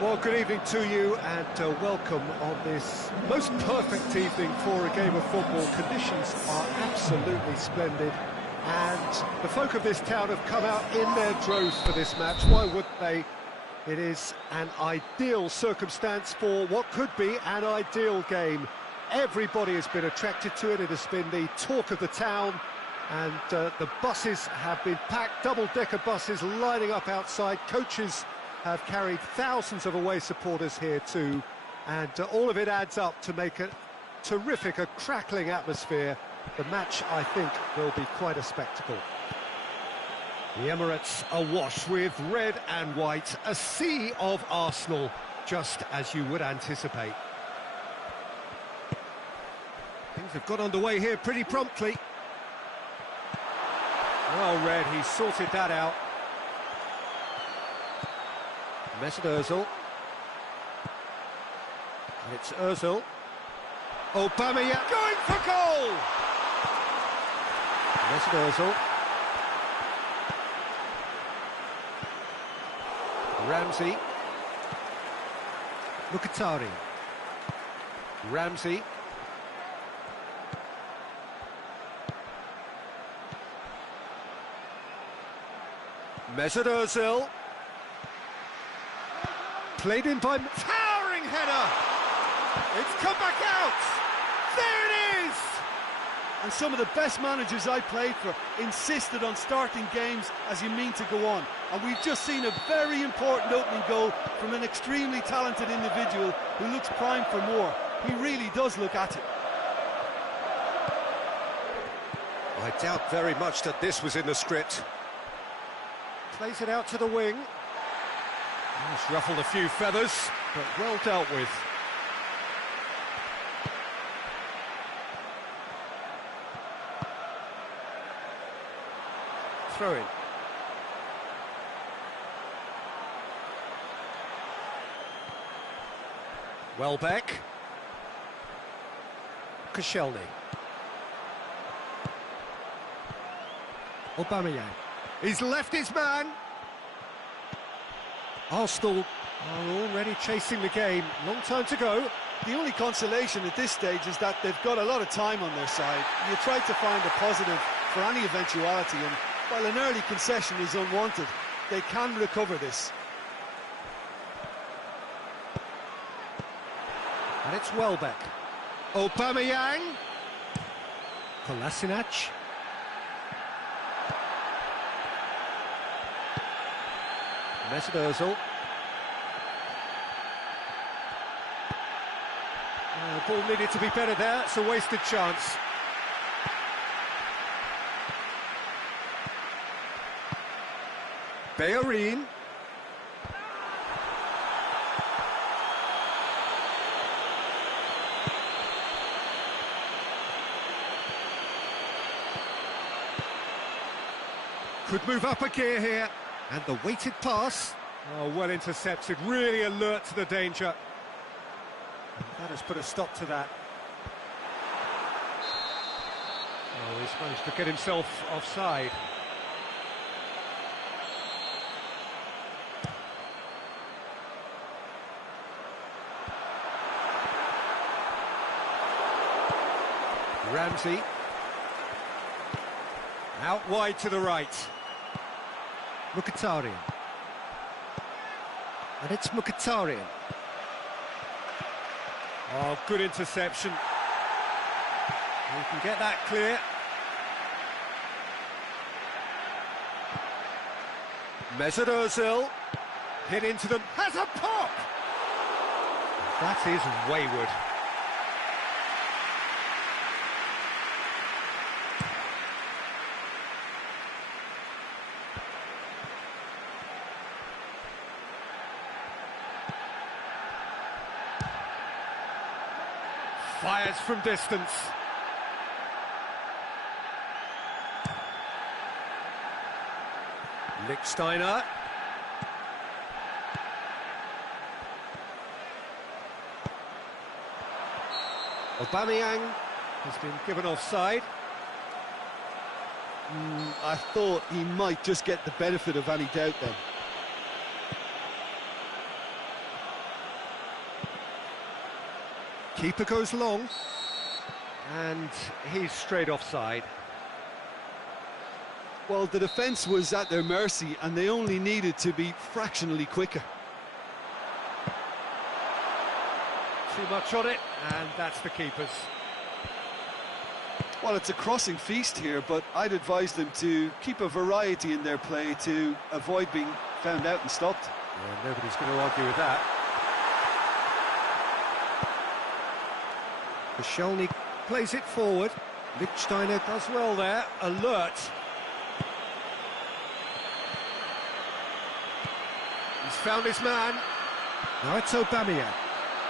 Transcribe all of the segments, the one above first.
Well, good evening to you and welcome on this most perfect evening for a game of football. Conditions are absolutely splendid and the folk of this town have come out in their droves for this match. Why wouldn't they? It is an ideal circumstance for what could be an ideal game. Everybody has been attracted to it. It has been the talk of the town, and the buses have been packed, double-decker buses lining up outside. Coaches have carried thousands of away supporters here too, and all of it adds up to make a terrific, a crackling atmosphere. The match, I think, will be quite a spectacle. The Emirates awash with red and white, a sea of Arsenal, just as you would anticipate. Things have got underway here pretty promptly. Well read, he sorted that out. Mesut Ozil. And it's Ozil. Aubameyang going for goal! Mesut Ozil. Ramsey. Mkhitaryan. Ramsey. Mesut Ozil. Played in by... Towering header! It's come back out! There it is! And some of the best managers I played for insisted on starting games as you mean to go on. And we've just seen a very important opening goal from an extremely talented individual who looks primed for more. He really does look at it. I doubt very much that this was in the script. Plays it out to the wing. He's ruffled a few feathers, but well dealt with. Throw in. Welbeck. Koscielny. Aubameyang. He's left his man. Arsenal are already chasing the game. Long time to go. The only consolation at this stage is that they've got a lot of time on their side. You try to find a positive for any eventuality, and while an early concession is unwanted, they can recover this. And it's Welbeck. Aubameyang. Kolasinac. Mesut Ozil. The ball needed to be better there, it's a wasted chance. Bellerin. Could move up a gear here. And the weighted pass. Oh, well intercepted, really alert to the danger. And that has put a stop to that. Oh, he's managed to get himself offside. Ramsey. Out wide to the right. Mkhitaryan. And it's Mkhitaryan. Oh, good interception. We can get that clear. Mesut Ozil. Hit into them. Has a pop! That is wayward. Fires from distance. Lichtsteiner. Aubameyang has been given offside. I thought he might just get the benefit of any doubt then. Keeper goes long, and he's straight offside. Well, the defence was at their mercy, and they only needed to be fractionally quicker. Too much on it, and that's the keeper's. Well, it's a crossing feast here, but I'd advise them to keep a variety in their play to avoid being found out and stopped. Yeah, nobody's going to argue with that. Koscielny plays it forward. Lichtsteiner does well there, alert. He's found his man. Now it's Aubameyang.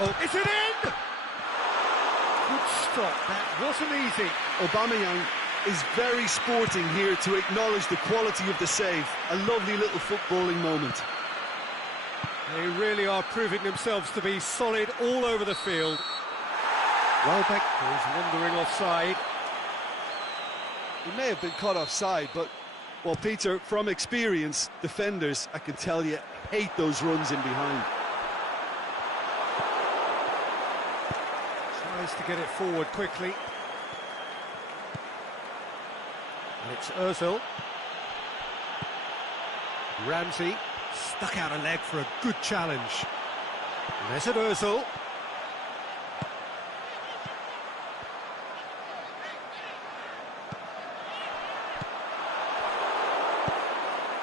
Oh, is it in? Good stop, that wasn't easy. Aubameyang is very sporting here to acknowledge the quality of the save. A lovely little footballing moment. They really are proving themselves to be solid all over the field. Welbeck is wandering offside. He may have been caught offside, but, well, Peter, from experience, defenders, I can tell you, hate those runs in behind. Tries to get it forward quickly. And it's Ozil. Ramsey stuck out a leg for a good challenge. And there's an Ozil.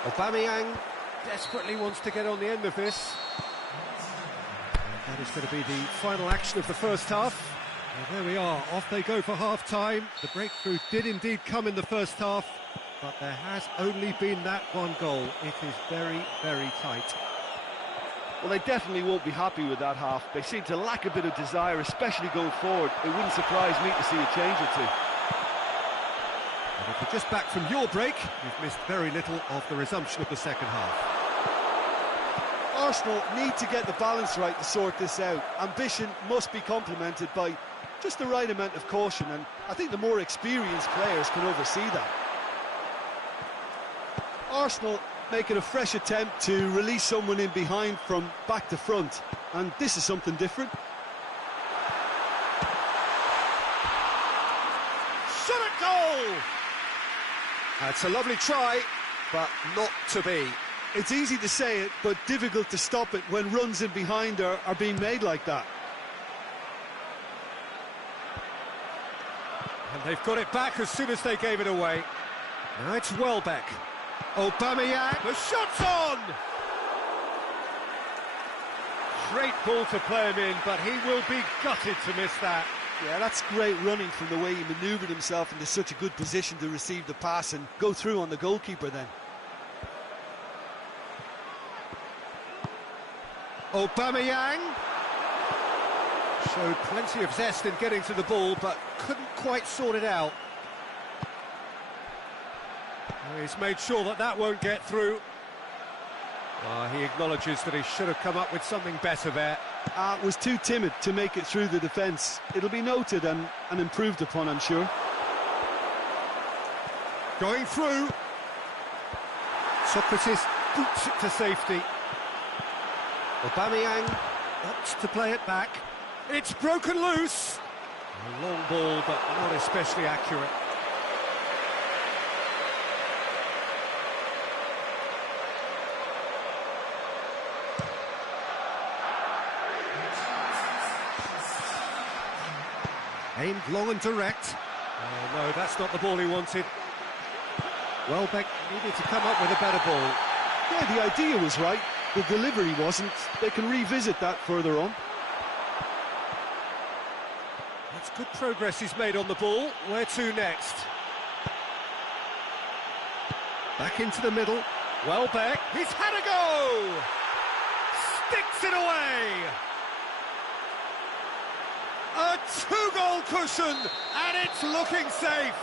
Aubameyang desperately wants to get on the end of this. And that is going to be the final action of the first half. Well, there we are, off they go for half-time. The breakthrough did indeed come in the first half, but there has only been that one goal. It is very, very tight. Well, they definitely won't be happy with that half. They seem to lack a bit of desire, especially going forward. It wouldn't surprise me to see a change or two. And if you're just back from your break, you've missed very little of the resumption of the second half. Arsenal need to get the balance right to sort this out. Ambition must be complemented by just the right amount of caution, and I think the more experienced players can oversee that. Arsenal making a fresh attempt to release someone in behind from back to front, and this is something different. Shot at goal! That's a lovely try, but not to be. It's easy to say it, but difficult to stop it when runs in behind are being made like that. And they've got it back as soon as they gave it away. Now it's Welbeck. Aubameyang, the shot's on! Great ball to play him in, but he will be gutted to miss that. Yeah, that's great running from the way he manoeuvred himself into such a good position to receive the pass and go through on the goalkeeper then. Aubameyang showed plenty of zest in getting to the ball, but couldn't quite sort it out. He's made sure that that won't get through. He acknowledges that he should have come up with something better there. Was too timid to make it through the defence. It'll be noted and improved upon, I'm sure. Going through. Socrates boots it to safety. Aubameyang opts to play it back. It's broken loose. A long ball, but not especially accurate. Aimed long and direct. Oh no, that's not the ball he wanted. Welbeck needed to come up with a better ball. Yeah, the idea was right. The delivery wasn't. They can revisit that further on. That's good progress he's made on the ball. Where to next? Back into the middle. Welbeck, he's had a go! Sticks it away! A two-goal cushion, and it's looking safe.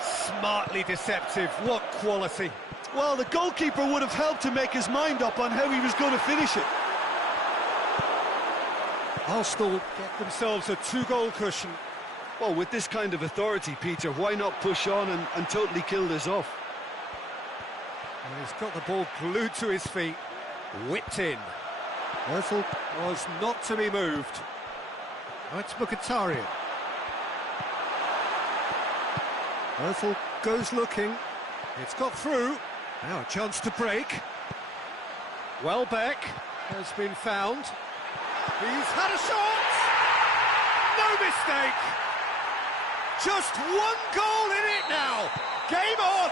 Smartly deceptive, what quality. Well, the goalkeeper would have helped to make his mind up on how he was going to finish it. Arsenal get themselves a two-goal cushion. Well, with this kind of authority, Peter, why not push on and totally kill this off? And he's got the ball glued to his feet, whipped in. Ozil was not to be moved. Oh, it's Mkhitaryan. Ozil goes looking. It's got through. Now a chance to break. Welbeck has been found. He's had a shot! No mistake! Just one goal in it now! Game on!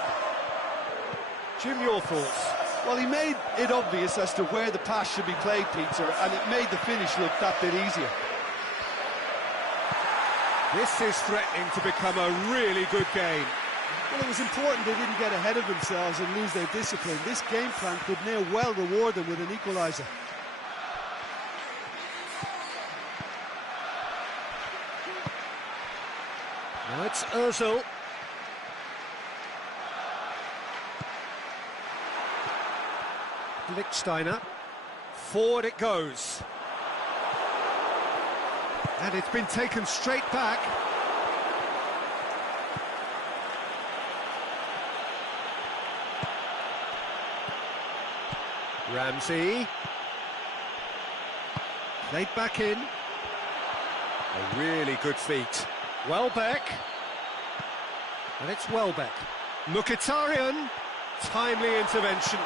Jim, your thoughts? Well, he made it obvious as to where the pass should be played, Peter, and it made the finish look that bit easier. This is threatening to become a really good game. Well, it was important they didn't get ahead of themselves and lose their discipline. This game plan could now well reward them with an equaliser. Now it's Ozil. Lichtsteiner. Forward it goes. And it's been taken straight back. Ramsey. Played back in. A really good feat. Welbeck. And it's Welbeck. Mkhitaryan. Timely intervention.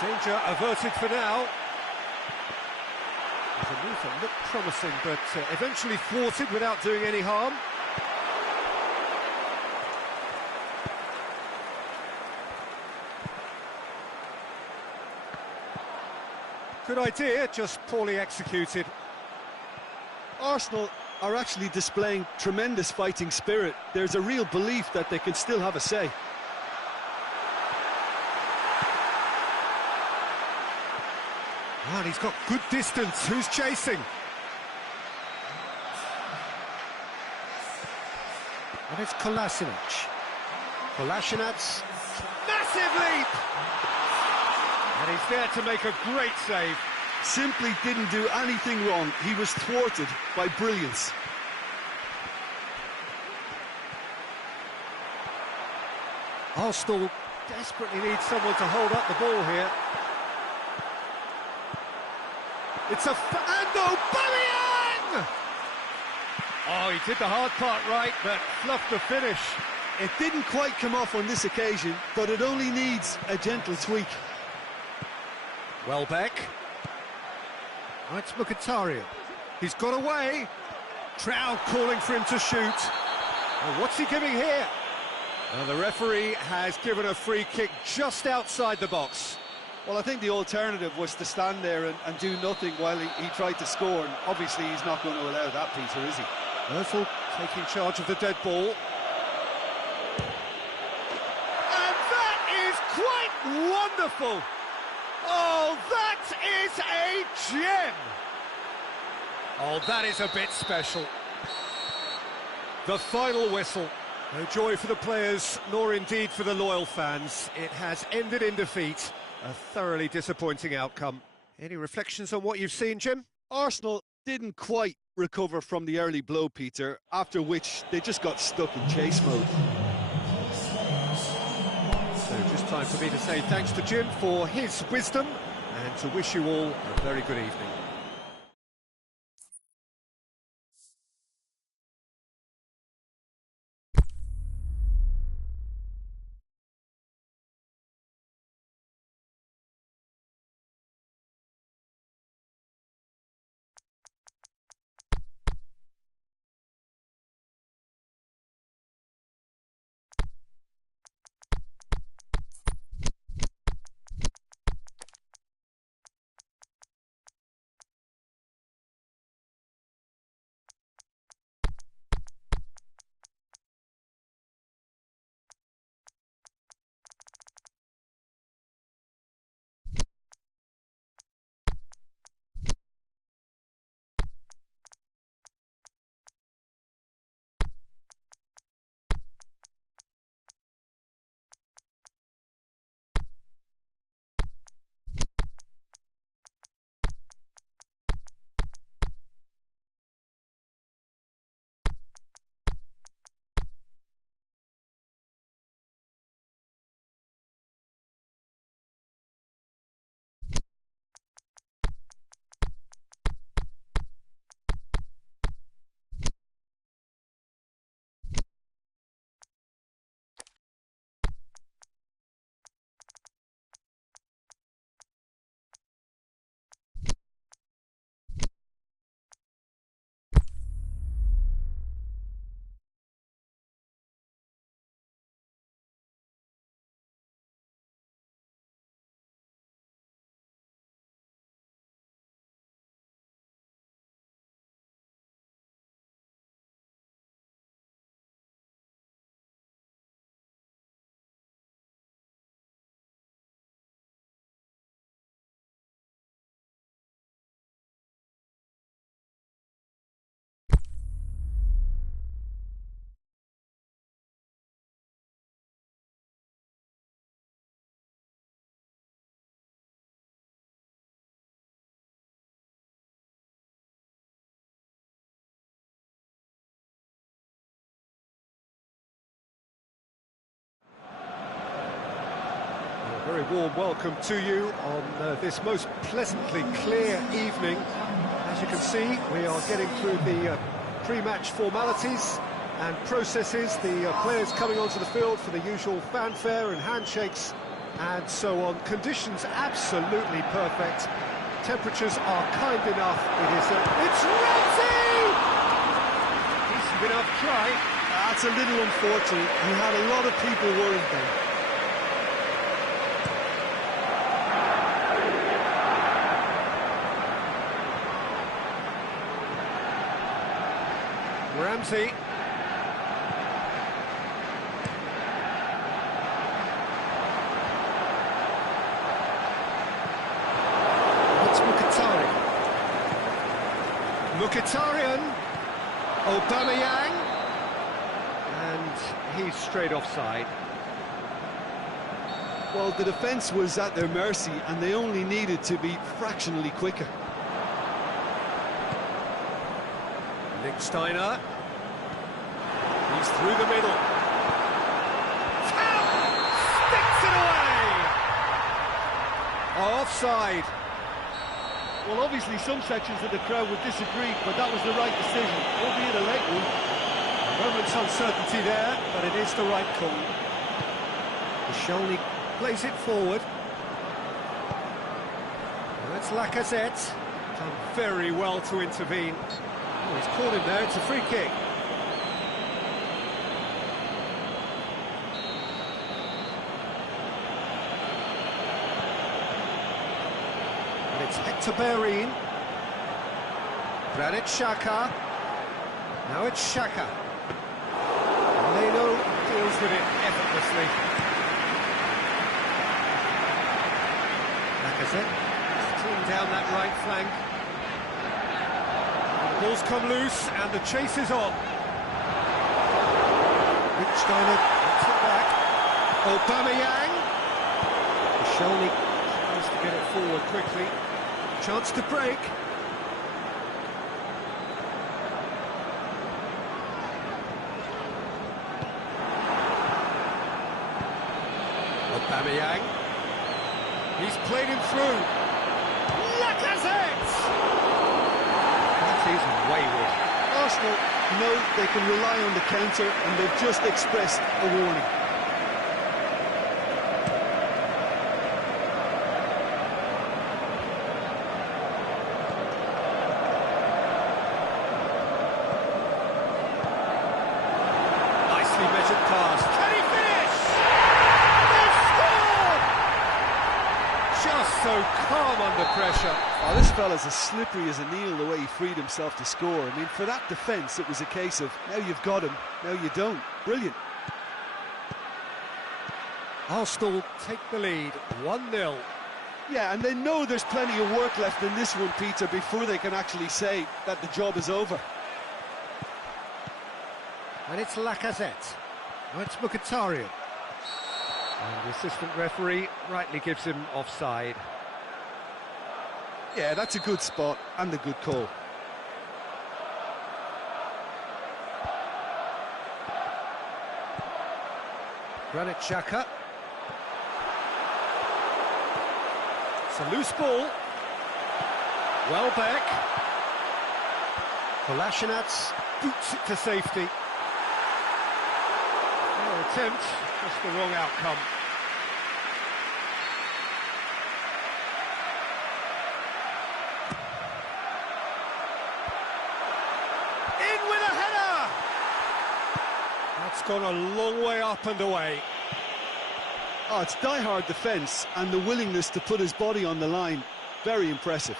Danger averted for now. The movement looked promising, but eventually thwarted without doing any harm. Good idea, just poorly executed. Arsenal are actually displaying tremendous fighting spirit. There's a real belief that they can still have a say. And he's got good distance. Who's chasing? And it's Kolasinac. Kolasinac. Massive leap! And he's there to make a great save. Simply didn't do anything wrong. He was thwarted by brilliance. Arsenal desperately need someone to hold up the ball here. It's a Aubameyang! Oh, he did the hard part right, but fluffed the finish. It didn't quite come off on this occasion, but it only needs a gentle tweak. Welbeck. Oh, it's Mkhitaryan. He's got away. Trout calling for him to shoot. Oh, what's he giving here? The referee has given a free kick just outside the box. Well, I think the alternative was to stand there and do nothing while he tried to score, and obviously he's not going to allow that, Peter, is he? Ozil taking charge of the dead ball. And that is quite wonderful! Oh, that is a gem! Oh, that is a bit special. The final whistle. No joy for the players, nor indeed for the loyal fans. It has ended in defeat. A thoroughly disappointing outcome. Any reflections on what you've seen, Jim? Arsenal didn't quite recover from the early blow, Peter, after which they just got stuck in chase mode. So just time for me to say thanks to Jim for his wisdom and to wish you all a very good evening. Very warm welcome to you on this most pleasantly clear evening. As you can see, we are getting through the pre-match formalities and processes, the players coming onto the field for the usual fanfare and handshakes and so on. Conditions absolutely perfect. Temperatures are kind enough. It's Ramsey! Decent enough try. That's a little unfortunate. He had a lot of people worried then. Ramsey. It's Mkhitaryan. Aubameyang. And he's straight offside. Well, the defence was at their mercy and they only needed to be fractionally quicker. Lichtsteiner. He's through the middle. Sticks it away! Offside. Well, obviously some sections of the crowd would disagree, but that was the right decision, albeit a late one. A moment's uncertainty there, but it is the right call. Koscielny plays it forward. That's Lacazette. Done very well to intervene. Oh, he's caught him there, it's a free kick. And it's Hector Bellerin. Granit Xhaka. Now it's Xhaka. Leno deals with it effortlessly. Lacazette stealing down that right flank. Ball's come loose and the chase is on. Lichtsteiner gets it back. Aubameyang. Koscielny tries to get it forward quickly. Chance to break. Aubameyang. He's played him through. Lacazette! That is wayward. Arsenal know they can rely on the counter and they've just expressed a warning. Nicely measured pass. Can he finish? They've scored! Just so calm under pressure. Oh, this fella's as slippery as a Neil the way he freed himself to score. I mean, for that defence, it was a case of, now you've got him, now you don't. Brilliant. Arsenal take the lead, 1-0. Yeah, and they know there's plenty of work left in this one, Peter, before they can actually say that the job is over. And it's Lacazette. Now it's Mkhitaryan. And the assistant referee rightly gives him offside. Yeah, that's a good spot and a good call. Granit Xhaka. It's a loose ball. Welbeck. Kolasinac boots it to safety. Their attempt, just the wrong outcome. That's gone a long way up and away. Oh, it's die-hard defence and the willingness to put his body on the line. Very impressive.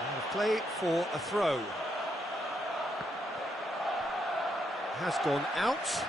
And a play for a throw. Has gone out.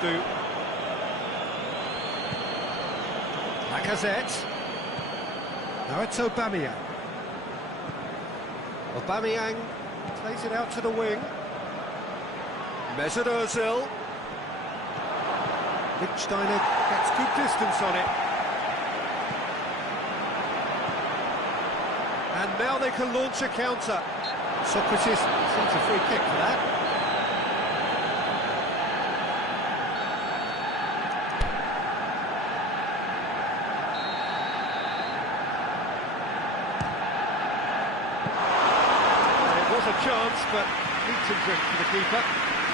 do. Lacazette. Now it's Aubameyang. Aubameyang plays it out to the wing. Mesut Ozil. Lichtsteiner gets good distance on it. And now they can launch a counter. Socrates seems a free kick for that. It was a chance, but needs a drink for the keeper.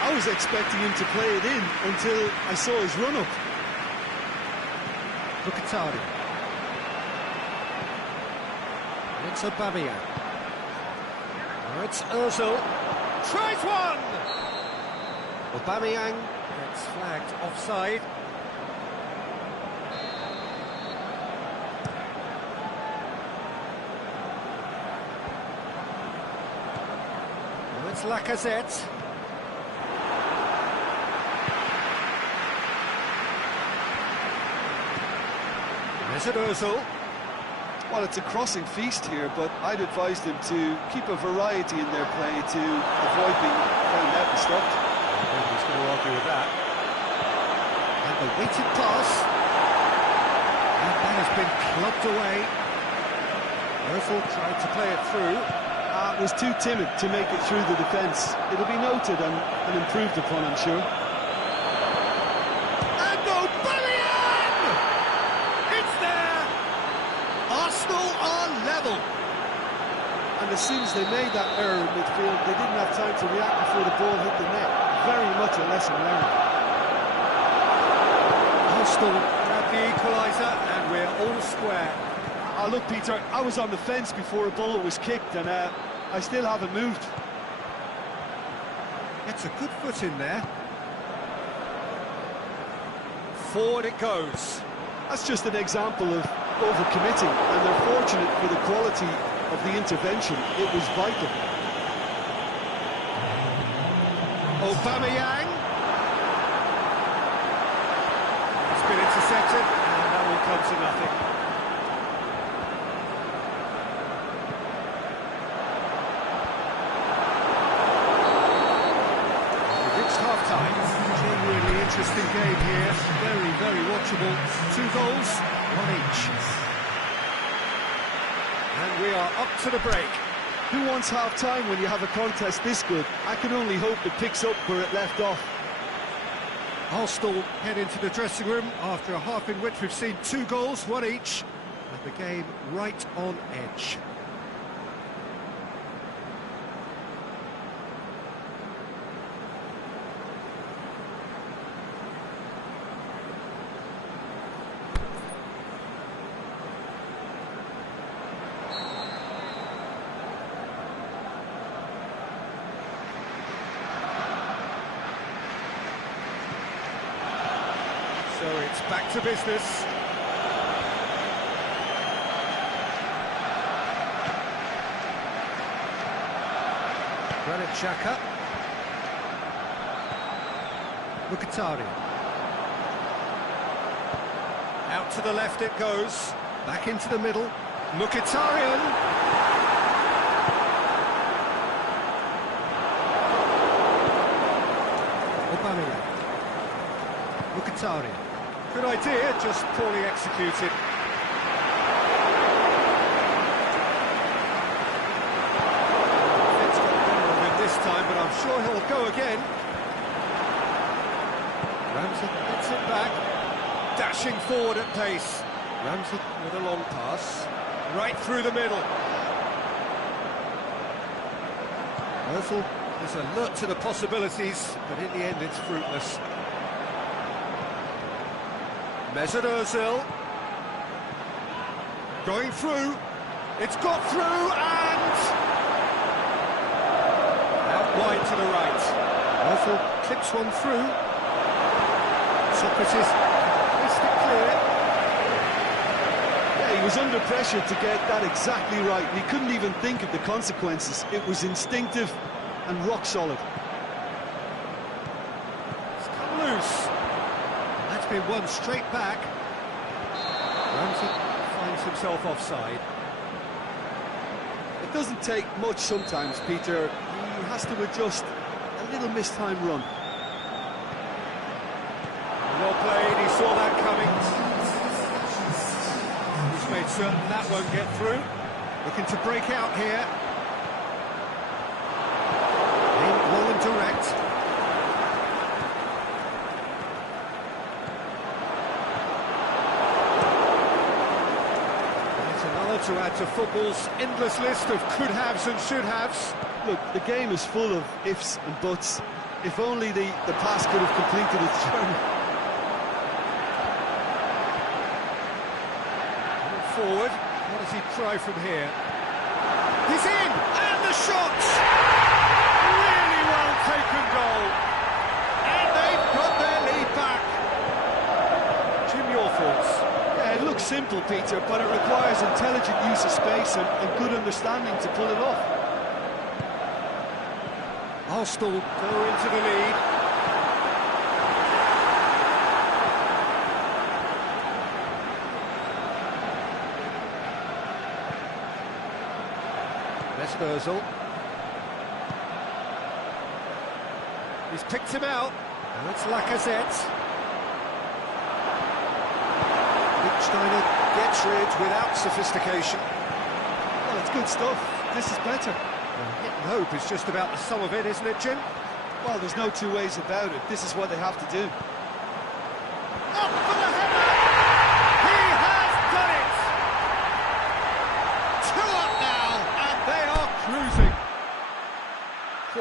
I was expecting him to play it in until I saw his run-up. Look at Tardy. It's Aubameyang. Now it's Ozil. Tries one! Aubameyang gets flagged offside. Now it's Lacazette. Mesut Ozil. Well, it's a crossing feast here, but I'd advise them to keep a variety in their play to avoid being found out and stopped. Nobody's going to argue with that. And the weighted pass. And that has been clubbed away. Ozil tried to play it through. Was too timid to make it through the defence. It'll be noted and improved upon, I'm sure. And Aubameyang! It's there! Arsenal are level. And as soon as they made that error in midfield, they didn't have time to react before the ball hit the net. Very much a lesson learned. Arsenal grab the equaliser, and we're all square. Look, Peter, I was on the fence before a ball was kicked, and I still haven't moved. Gets a good foot in there. Forward it goes. That's just an example of overcommitting, and they're fortunate for the quality of the intervention. It was vital. Aubameyang. It's been intercepted, and that will come to nothing. Genuinely interesting game here, very, very watchable. 2 goals, 1 each. And we are up to the break. Who wants half-time when you have a contest this good? I can only hope it picks up where it left off. Arsenal head into the dressing room after a half in which we've seen 2 goals, 1 each, and the game right on edge. So it's back to business. Granit Xhaka. Mkhitaryan. Out to the left it goes. Back into the middle. Mkhitaryan. Aubameyang. Mkhitaryan. Good idea, just poorly executed. It's got better of him this time, but I'm sure he'll go again. Ramsey gets it back, dashing forward at pace. Ramsey with a long pass, right through the middle. Ozil is alert to the possibilities, but in the end it's fruitless. Mesut Ozil going through, it's got through and out wide to the right. Ozil clips one through. Socrates missed it clear. Yeah, he was under pressure to get that exactly right, and he couldn't even think of the consequences. It was instinctive and rock solid. It's come loose. been won straight back. Ramsey finds himself offside. It doesn't take much sometimes, Peter. He has to adjust a little mistimed run. Well played, he saw that coming. He's made certain that won't get through. Looking to break out here. In long and direct. That's another to add to football's endless list of could-haves and should-haves. Look, the game is full of ifs and buts. If only the pass could have completed its journey. Forward, what does he try from here? He's in, and the shot! Really well taken goal. And they've got their lead back. Jim, your thoughts? Yeah, it looks simple, Peter, but it requires intelligent use of space and good understanding to pull it off. Arsenal go into the lead. Mesmersel. He's picked him out. And it's Lacazette. Lichtsteiner gets rid without sophistication. Well, it's good stuff. This is better. Hitting hope is just about the sum of it, isn't it, Jim? Well, there's no two ways about it. This is what they have to do. Up for the header! He has done it! 2 up now, and they are cruising.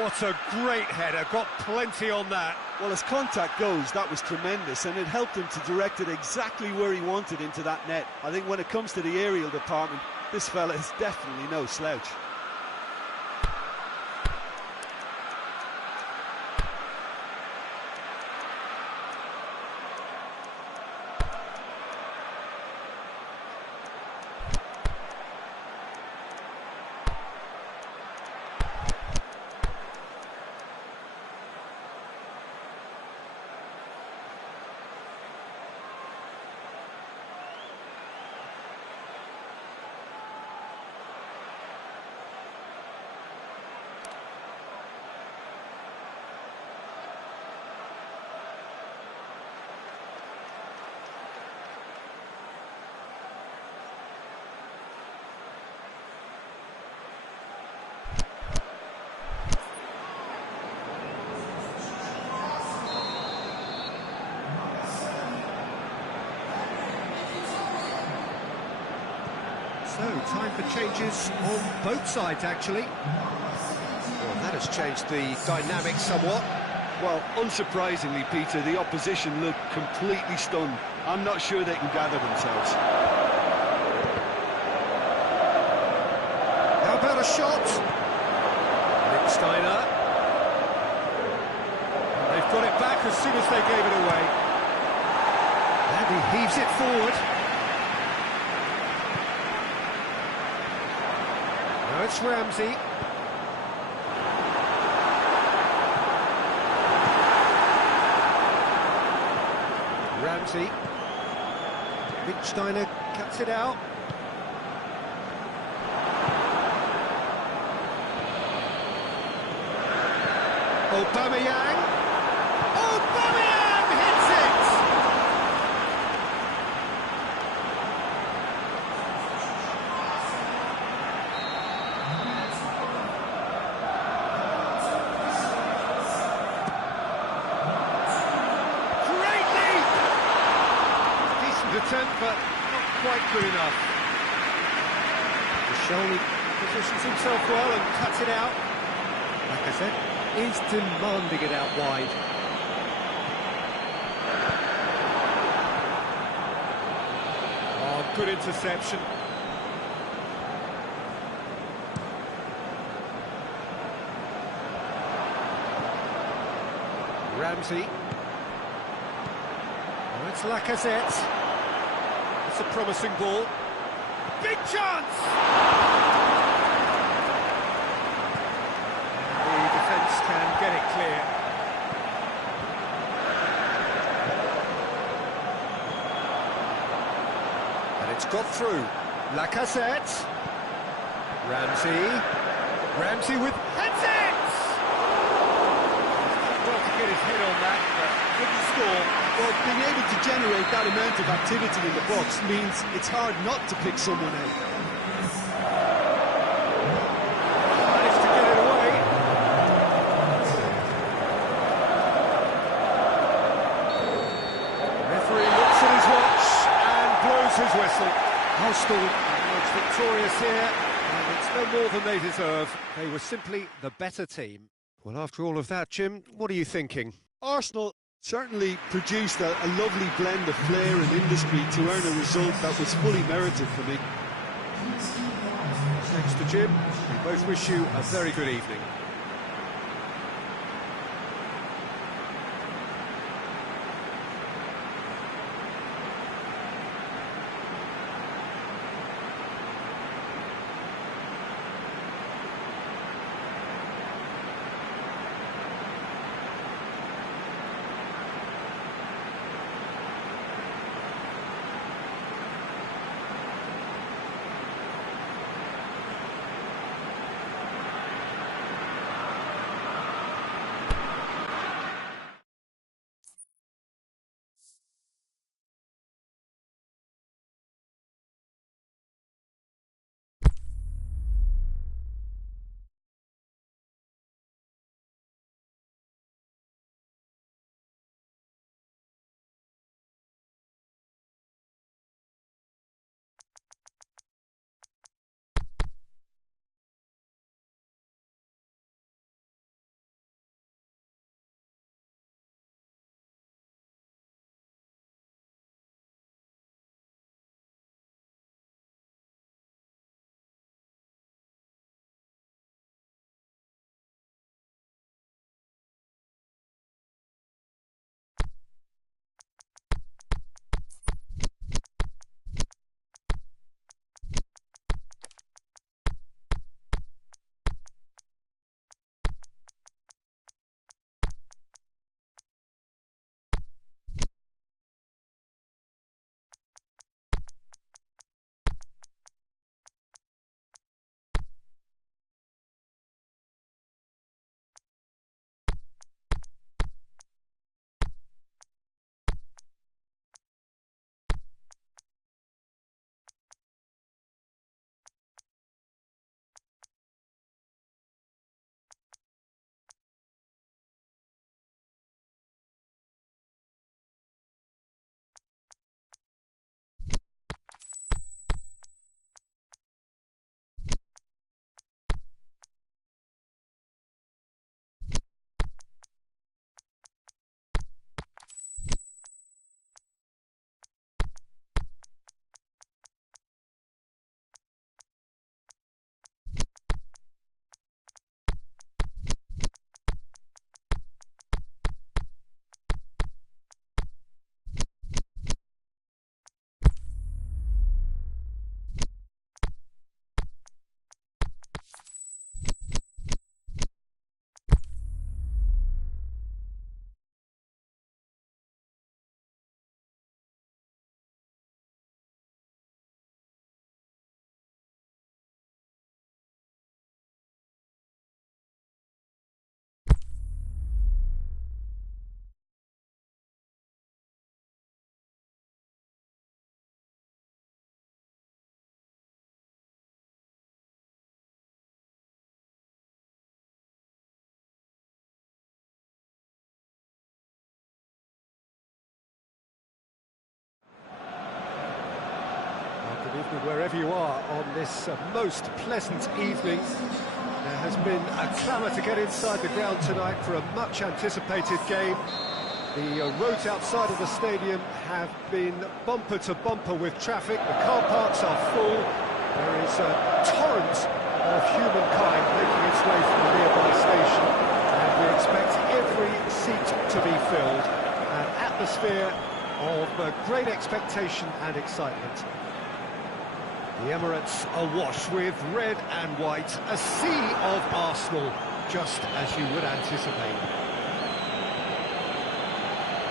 What a great header, got plenty on that. Well, as contact goes, that was tremendous, and it helped him to direct it exactly where he wanted into that net. I think when it comes to the aerial department, this fella is definitely no slouch. So, time for changes on both sides, actually. Well, that has changed the dynamic somewhat. Well, unsurprisingly, Peter, the opposition look completely stunned. I'm not sure they can gather themselves. How about a shot? Lichtsteiner. They've got it back as soon as they gave it away. And he heaves it forward. Now it's Ramsey. Ramsey. Lichtsteiner cuts it out. Aubameyang. Aubameyang hits it! Great leap! Decent attempt, but not quite good enough. Richie positions himself well and cuts it out. Like I said, is demanding it out wide. Oh, good interception. Ramsey. Oh, it's Lacazette. It's a promising ball. Big chance! Can get it clear. It's got through. Lacazette. Ramsey with heads it! Well, to get his head on that, but couldn't score. Well, being able to generate that amount of activity in the box means it's hard not to pick someone out. Managed to get it away. The referee looks at his watch and blows his whistle. Arsenal emerged victorious here, and it's no more than they deserve. They were simply the better team. Well, after all of that, Jim, what are you thinking? Arsenal certainly produced a lovely blend of flair and industry to earn a result that was fully merited for me. Thanks to Jim. We both wish you a very good evening. Wherever you are on this most pleasant evening, there has been a clamour to get inside the ground tonight for a much-anticipated game. The roads outside of the stadium have been bumper to bumper with traffic. The car parks are full. There is a torrent of humankind making its way from the nearby station, and we expect every seat to be filled. An atmosphere of great expectation and excitement. The Emirates awash with red and white, a sea of Arsenal, just as you would anticipate.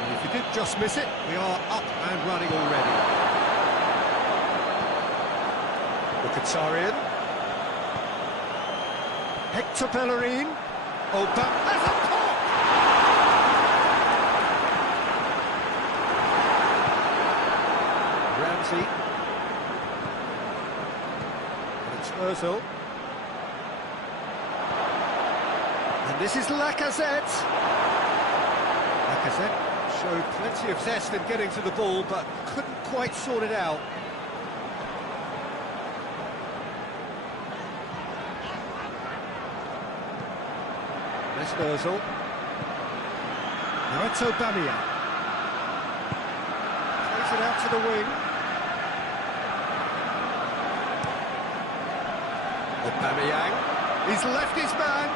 And if you did just miss it, we are up and running already. Mkhitaryan. Hector Bellerin. Has a pop! Ramsey. And it's Ozil. And this is Lacazette. Lacazette showed plenty of zest in getting to the ball, but couldn't quite sort it out. There's Ozil. Now it's Aubameyang. Plays it out to the wing. Aubameyang. He's left his man.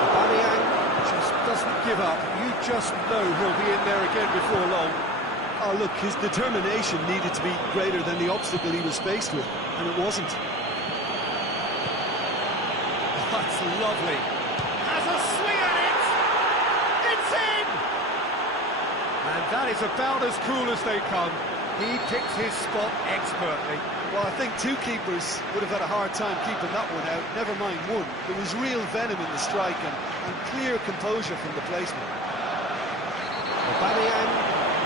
Aubameyang just doesn't give up. You just know he'll be in there again before long. Oh, look, his determination needed to be greater than the obstacle he was faced with, and it wasn't. That's lovely. Has a swing at it! It's in! And that is about as cool as they come. He picked his spot expertly. Well, I think two keepers would have had a hard time keeping that one out, never mind one. There was real venom in the strike and clear composure from the placement. Aubameyang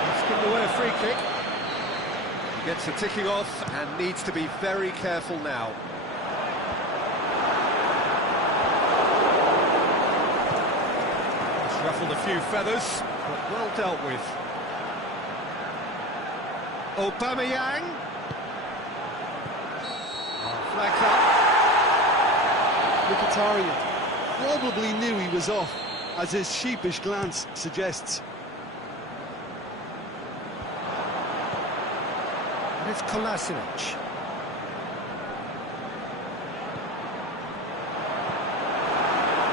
has given away a free kick. He gets it ticking off and needs to be very careful now. He's ruffled a few feathers, but well dealt with. Aubameyang. Flags up. Mkhitaryan probably knew he was off, as his sheepish glance suggests. And it's Kolasinac.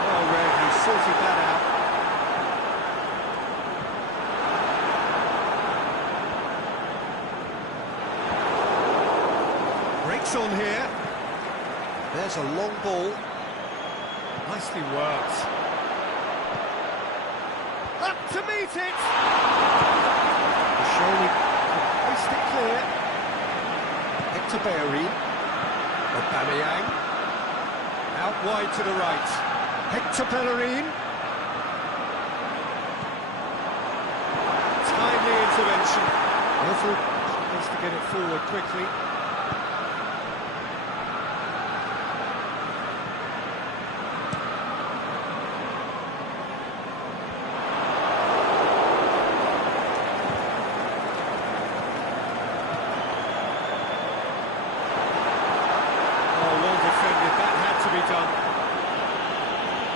Oh, Red, he sorted that out. Breaks on here. There's a long ball. Nicely worked. Up to meet it! Surely hoist it clear. Hector Bellerin. Aubameyang. Out wide to the right. Hector Bellerin. Timely intervention. Ozil tries to get it forward quickly.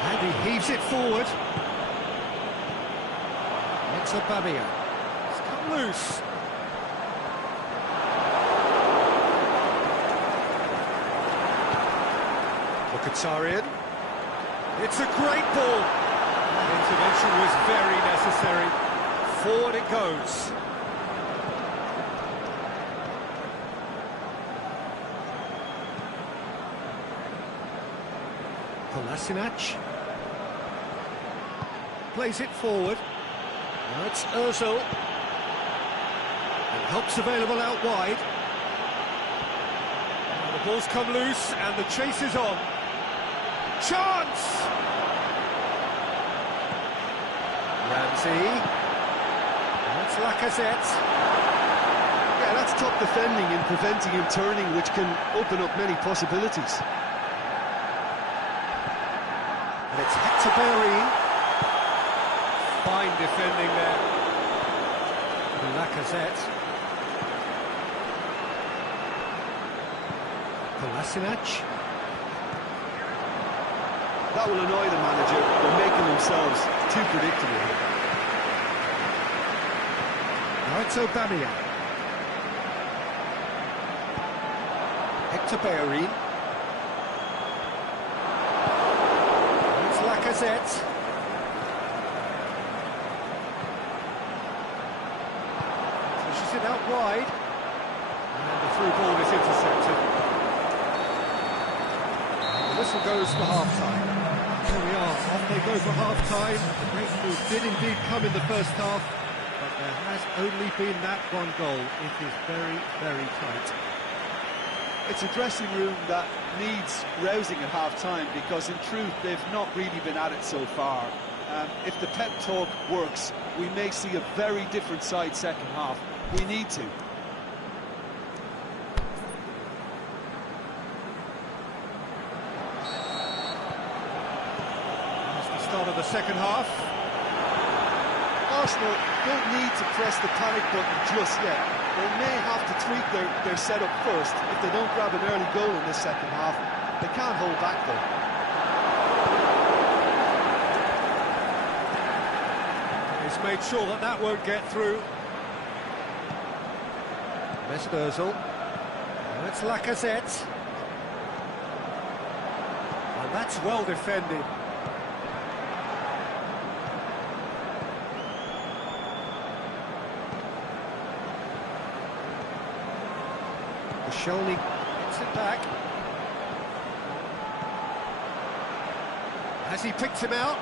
And he heaves it forward. It's Aubameyang. It's come loose. Mkhitaryan. It's a great ball. That intervention was very necessary. Forward it goes. Kolasinac. Plays it forward. Now it's Ozil. And help's available out wide. And the ball's come loose and the chase is on. Chance! Ramsey. And it's Lacazette. Yeah, that's top defending and preventing him turning, which can open up many possibilities. And it's Hector Bellerin. Fine defending there. And Lacazette. Kolasinac. That will annoy the manager. They're making themselves too predictable here. Now it's Aubameyang. Hector Bellerin. It's Lacazette. Pushes it out wide. And the through ball is intercepted. And the whistle goes for half-time. Here we are, off they go for half-time. The breakthrough did indeed come in the first half, but there has only been that one goal. It is very, very tight. it's a dressing room that needs rousing at half-time, because in truth they've not really been at it so far. If the pep talk works, we may see a very different side second half. We need to. That's the start of the second half. Arsenal don't need to press the panic button just yet. They may have to tweak their setup first. If they don't grab an early goal in this second half, they can't hold back though. He's made sure that that won't get through. Mesut Ozil. And it's Lacazette. And that's well defended. Sholny gets it back. Has he picked him out?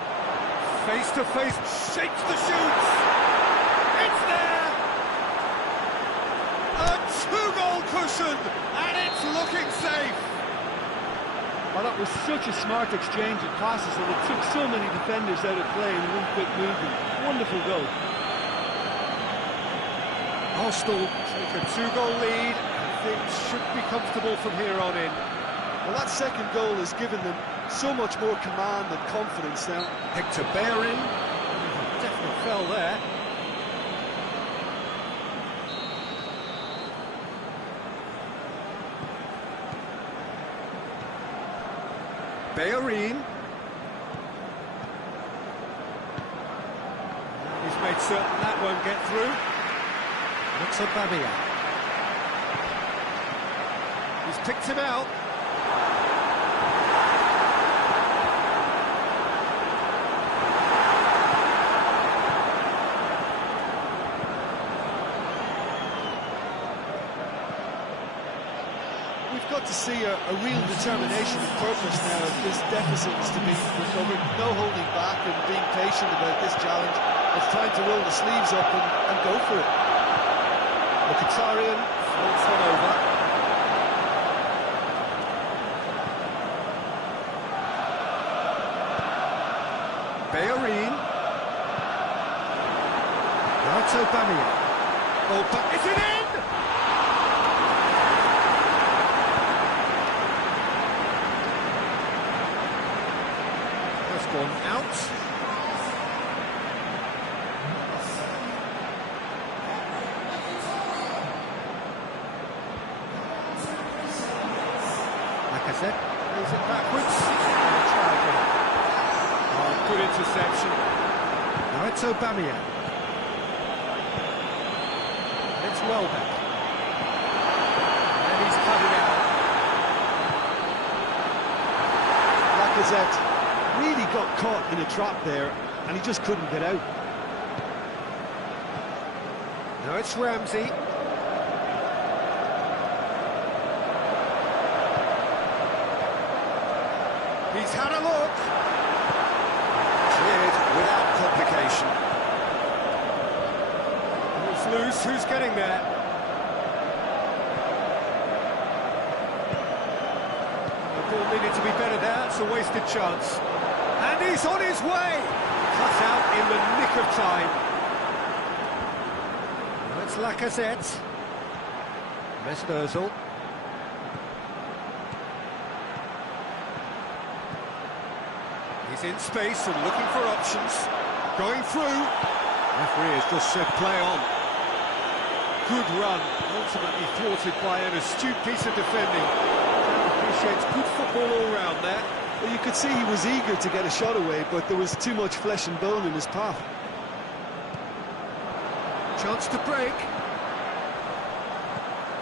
Face to face, shakes the shoots. It's there! A two-goal cushion, and it's looking safe. Well, that was such a smart exchange of passes, and it took so many defenders out of play in one quick movement. Wonderful goal. Arsenal take a two-goal lead. Things should be comfortable from here on in. Well, that second goal has given them so much more command and confidence now. Hector Bellerin, definitely fell there. Bellerin. He's made certain that won't get through. Looks at Aubameyang. He's picked him out. We've got to see a real determination and purpose now if this deficit is to be recovered. No holding back and being patient about this challenge. It's time to roll the sleeves up and go for it. Mkhitaryan floats one over. Bellerin. Now it's Aubameyang. Oh, but is it in? That's gone out. Lacazette plays it backwards. Try again. Oh, good interception. Now it's Aubameyang. It's Welbeck. And he's cut it out. Lacazette really got caught in a trap there, and he just couldn't get out. Now it's Ramsey. He's had a look. Cleared without complication. It's loose. Who's getting there? The ball needed to be better there. It's a wasted chance. And he's on his way. Cut out in the nick of time. Now it's Lacazette. Mesut Ozil. He's in space and looking for options. Going through. Referee has just said play on. Good run, ultimately thwarted by an astute piece of defending. Appreciates good football all round there. Well, you could see he was eager to get a shot away, but there was too much flesh and bone in his path. Chance to break.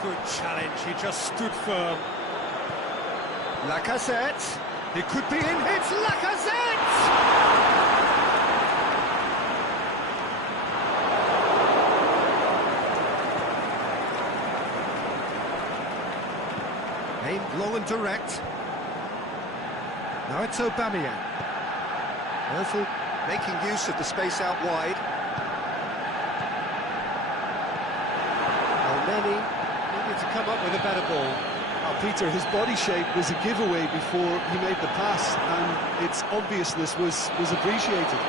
Good challenge, he just stood firm. Lacazette. It could be in. It's Lacazette! Aimed long and direct. Now it's Aubameyang. Ozil making use of the space out wide. Many needed to come up with a better ball. Oh, Peter, his body shape was a giveaway before he made the pass, and its obviousness was appreciated.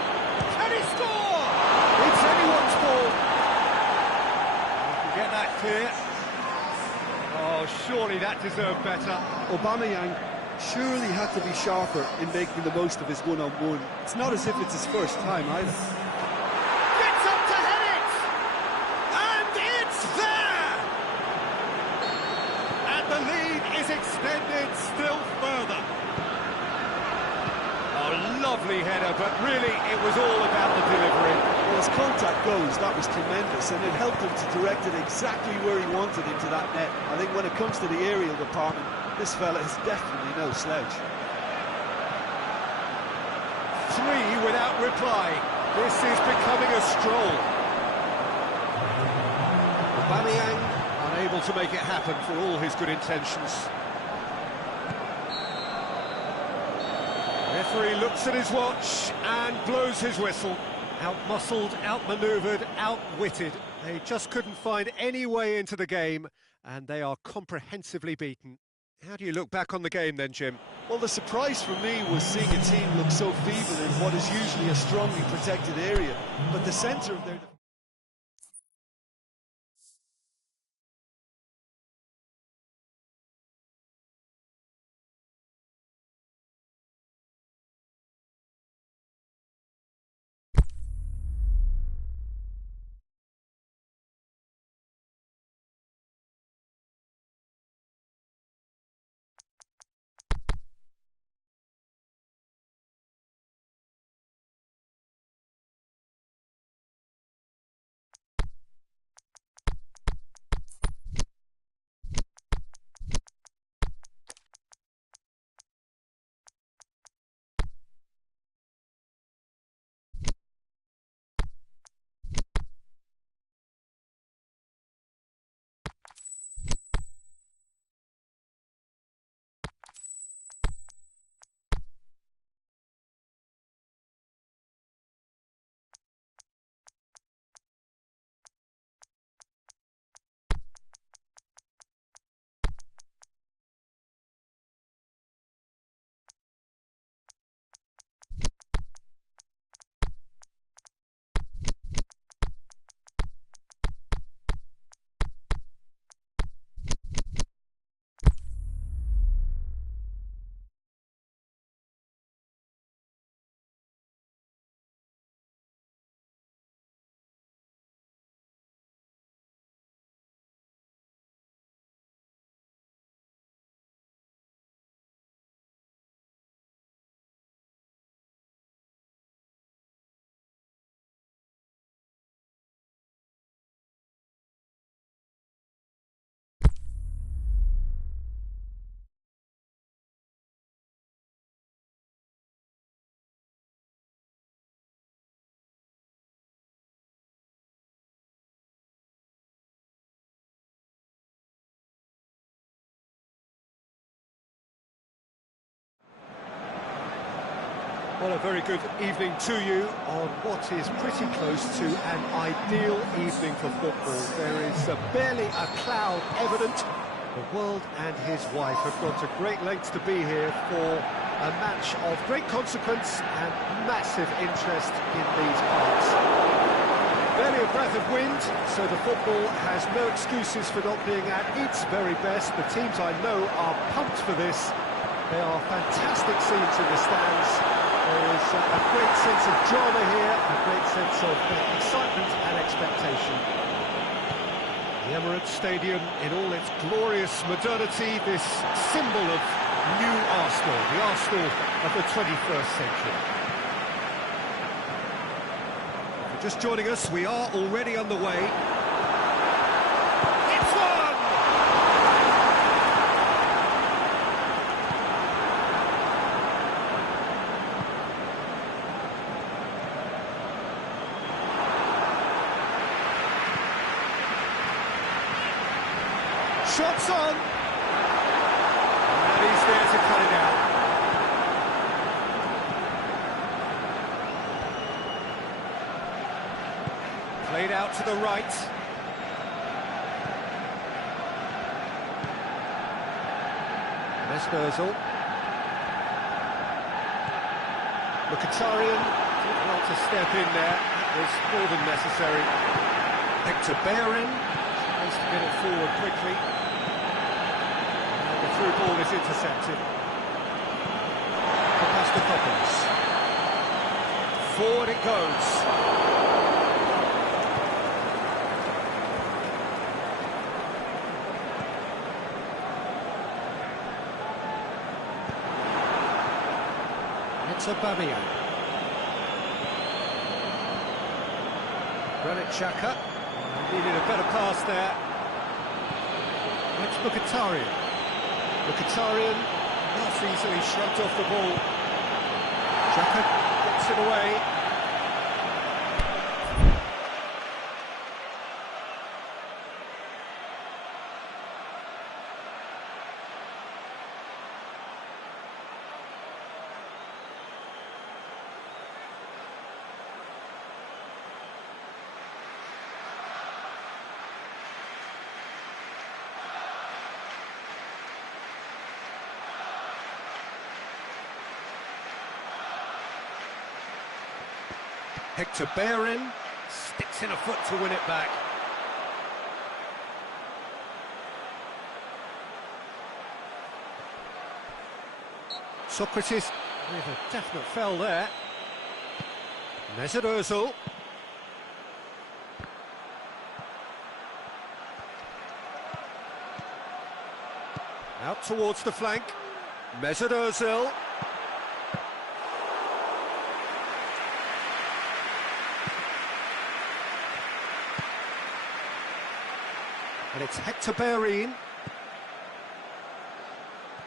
Can he score? It's anyone's ball. He can get that clear. Oh, surely that deserved better. Aubameyang surely had to be sharper in making the most of his one-on-one. It's not as if it's his first time either. Gets up to head it! And it's there! And the lead is extended still further. Oh, lovely header, but really it was all about the delivery. Well, as contact goes, that was tremendous, and it helped him to direct it exactly where he wanted into that net. I think when it comes to the aerial department, this fella is definitely no slouch. 3 without reply. This is becoming a stroll. Aubameyang unable to make it happen for all his good intentions. Referee looks at his watch and blows his whistle. Out-muscled, out-manoeuvred, outwitted. They just couldn't find any way into the game, and they are comprehensively beaten. How do you look back on the game then, Jim? Well, the surprise for me was seeing a team look so feeble in what is usually a strongly protected area. But the centre of their... Well, a very good evening to you on what is pretty close to an ideal evening for football. There is barely a cloud evident. The world and his wife have gone to great lengths to be here for a match of great consequence and massive interest in these parts. Barely a breath of wind, so the football has no excuses for not being at its very best. The teams I know are pumped for this. They are fantastic scenes in the stands. There is a great sense of drama here, a great sense of excitement and expectation. The Emirates Stadium in all its glorious modernity, this symbol of new Arsenal, the Arsenal of the 21st century. If you're just joining us, we are already underway. It's one! Shots on! And he's there to cut it out. Played out to the right. Özil. Mkhitaryan didn't want to step in there. That was more than necessary. Hector Bellerin tries to get it forward quickly. And the through ball is intercepted. Kopastokopoulos. Forward it goes. It's Aubameyang. Granit Xhaka needed a better pass there. It's Mkhitaryan. Mkhitaryan not easily shrugged off the ball. Xhaka gets it away. Hector Bellerin sticks in a foot to win it back. Socrates with a definite foul there. Mesut Ozil. Out towards the flank. Mesut Ozil. And it's Hector Bellerin.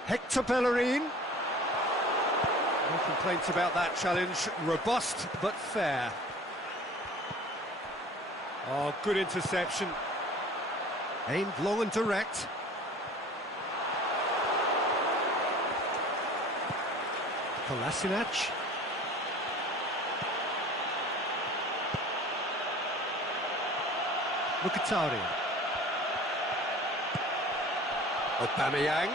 Hector Bellerin. No complaints about that challenge. Robust but fair. Oh, good interception. Aimed long and direct. Kolasinac. Mkhitaryan. Aubameyang.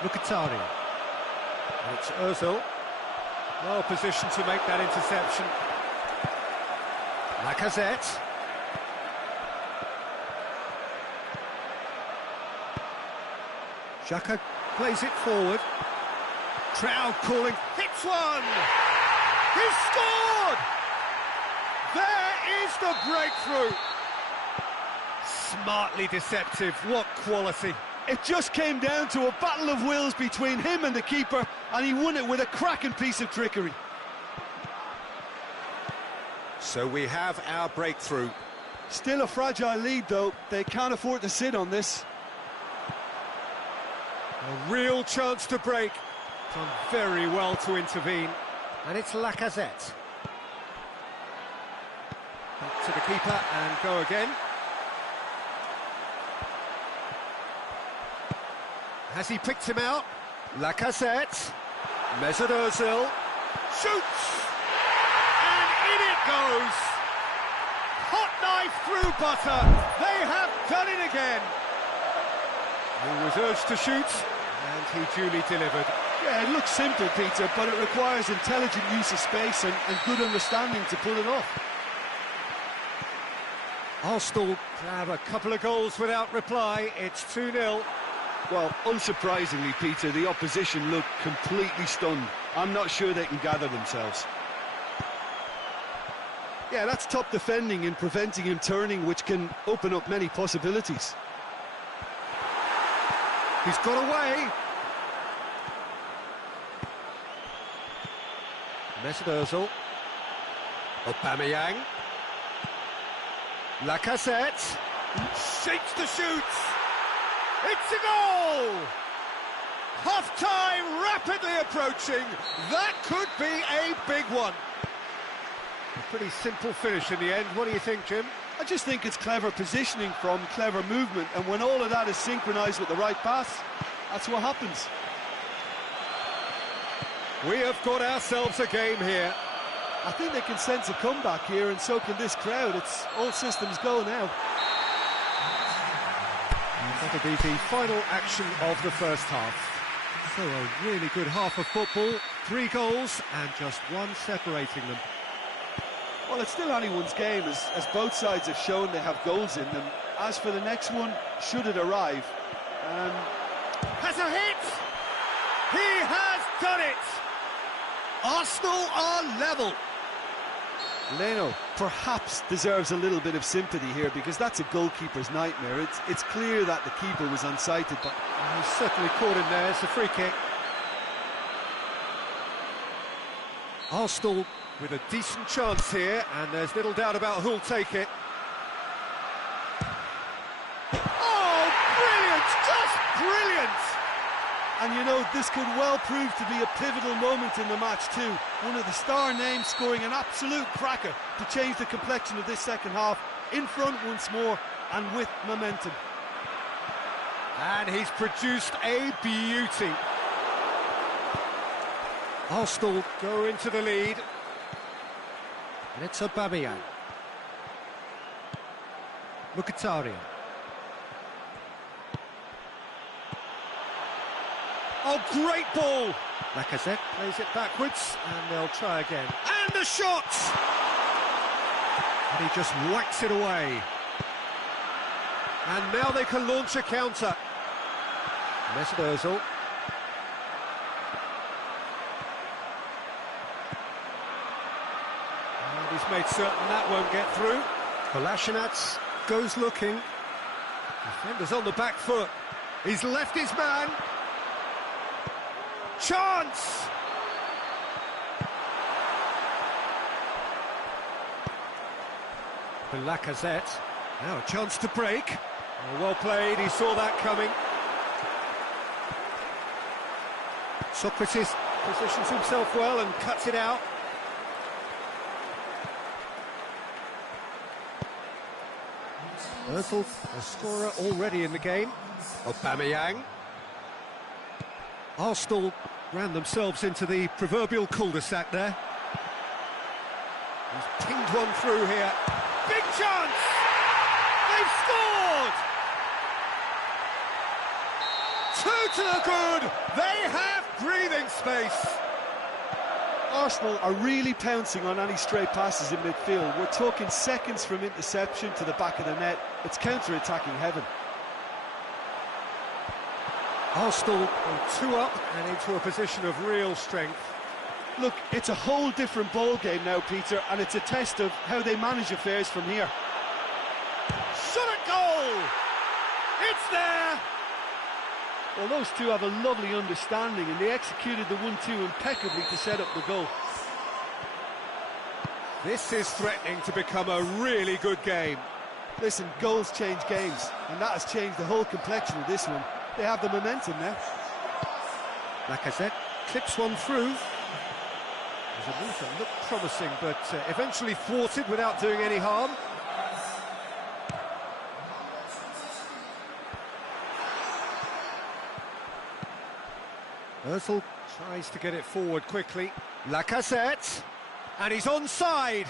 Mkhitaryan. And it's Ozil. Well positioned to make that interception. Lacazette. Xhaka plays it forward. Crowd calling, hits one! He's scored! There is the breakthrough! Smartly deceptive, what quality. It just came down to a battle of wills between him and the keeper, and he won it with a cracking piece of trickery. So we have our breakthrough. Still a fragile lead, though. They can't afford to sit on this. A real chance to break. Done very well to intervene. And it's Lacazette. Back to the keeper and go again. Has he picked him out? Lacazette. Mesut Ozil. Shoots! And in it goes! Hot knife through butter. They have done it again. He was urged to shoot, and he duly delivered. Yeah, it looks simple, Peter, but it requires intelligent use of space and good understanding to pull it off. Arsenal grab a couple of goals without reply. It's 2-0. Well, unsurprisingly, Peter, the opposition look completely stunned. I'm not sure they can gather themselves. Yeah, that's top defending and preventing him turning, which can open up many possibilities. He's got away. Mesut Ozil. Aubameyang. Lacazette. Shakes the shoot. It's a goal! Half-time rapidly approaching. That could be a big one. A pretty simple finish in the end. What do you think, Jim? I just think it's clever positioning from clever movement, and when all of that is synchronised with the right pass, that's what happens. We have got ourselves a game here. I think they can sense a comeback here, and so can this crowd. It's all systems go now. That'll be the final action of the first half. So a really good half of football, 3 goals and just one separating them. Well, it's still anyone's game, as both sides have shown they have goals in them. As for the next one, should it arrive, has a hit! He has done it! Arsenal are level. Leno perhaps deserves a little bit of sympathy here, because that's a goalkeeper's nightmare. It's clear that the keeper was unsighted, but he's certainly caught him there. It's a free kick. Arsenal with a decent chance here, and there's little doubt about who'll take it. Oh, brilliant! Just brilliant! And you know, this could well prove to be a pivotal moment in the match too. One of the star names scoring an absolute cracker to change the complexion of this second half. In front once more and with momentum. And he's produced a beauty. Arsenal go into the lead. And it's Aubameyang. Mkhitaryan. Oh, great ball! Lacazette plays it backwards, and they'll try again. And the shot! And he just whacks it away. And now they can launch a counter. Mesut Ozil. And he's made certain that won't get through. Kolasinac goes looking. Defender's on the back foot. He's left his man. Chance! For Lacazette. Now a chance to break. Oh, well played, he saw that coming. Socrates positions himself well and cuts it out. Ozil, a scorer already in the game. Aubameyang. Arsenal ran themselves into the proverbial cul-de-sac there. He's pinged one through here. Big chance! They've scored! 2 to the good! They have breathing space! Arsenal are really pouncing on any stray passes in midfield. We're talking seconds from interception to the back of the net. It's counter-attacking heaven. Arsenal go 2 up and into a position of real strength. Look, it's a whole different ball game now, Peter, and it's a test of how they manage affairs from here. Shot at goal! It's there! Well, those two have a lovely understanding, and they executed the 1-2 impeccably to set up the goal. This is threatening to become a really good game. Listen, goals change games, and that has changed the whole complexion of this one. They have the momentum now. Lacazette clips one through. There's a move that looked promising, but eventually thwarted without doing any harm. Ozil tries to get it forward quickly. Lacazette, and he's onside.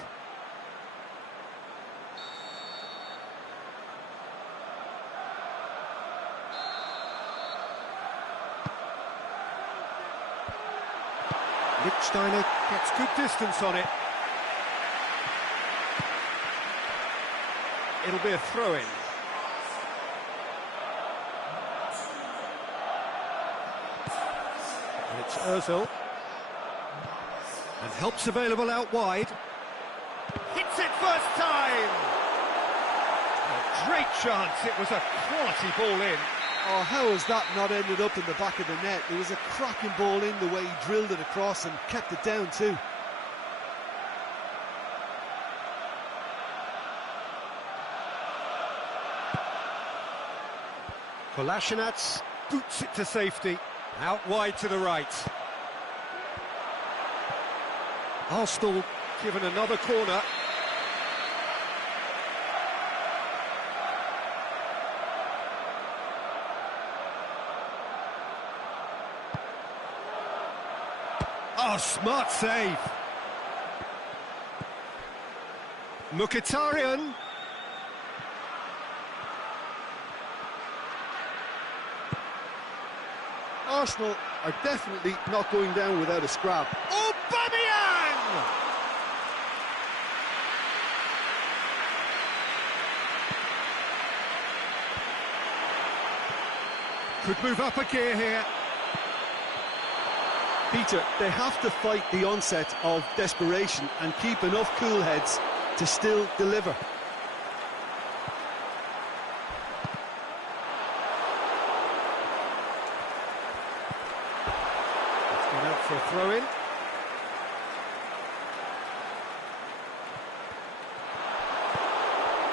Lichtsteiner gets good distance on it. It'll be a throw-in. And it's Ozil. And help's available out wide. Hits it first time! A great chance, it was a quality ball in. Oh, how has that not ended up in the back of the net? It was a cracking ball in, the way he drilled it across and kept it down too. Kolasinac boots it to safety, out wide to the right. Arsenal given another corner. Oh, smart save. Mkhitaryan. Arsenal are definitely not going down without a scrap. Aubameyang! Could move up a gear here. Peter, they have to fight the onset of desperation and keep enough cool heads to still deliver. Let's get out for a throw-in.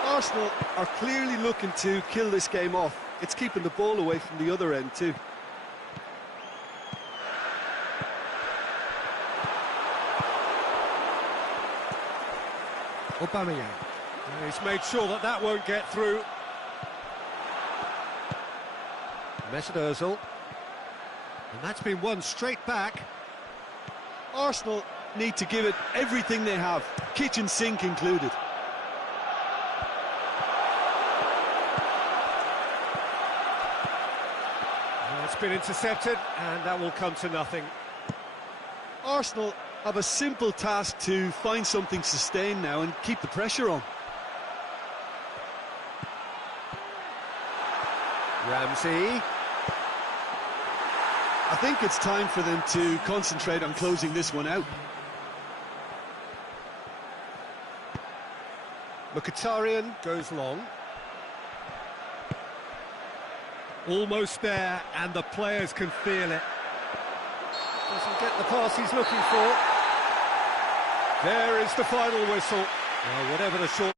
Arsenal are clearly looking to kill this game off. It's keeping the ball away from the other end too. Aubameyang. He's made sure that that won't get through. Mesut Ozil. And that's been won straight back. Arsenal need to give it everything they have, kitchen sink included. It's been intercepted, and that will come to nothing. Arsenal have a simple task to find something sustained now and keep the pressure on. Ramsey. I think it's time for them to concentrate on closing this one out. Mkhitaryan goes long. Almost there, and the players can feel it. Doesn't get the pass he's looking for. There is the final whistle. Well, whatever the short...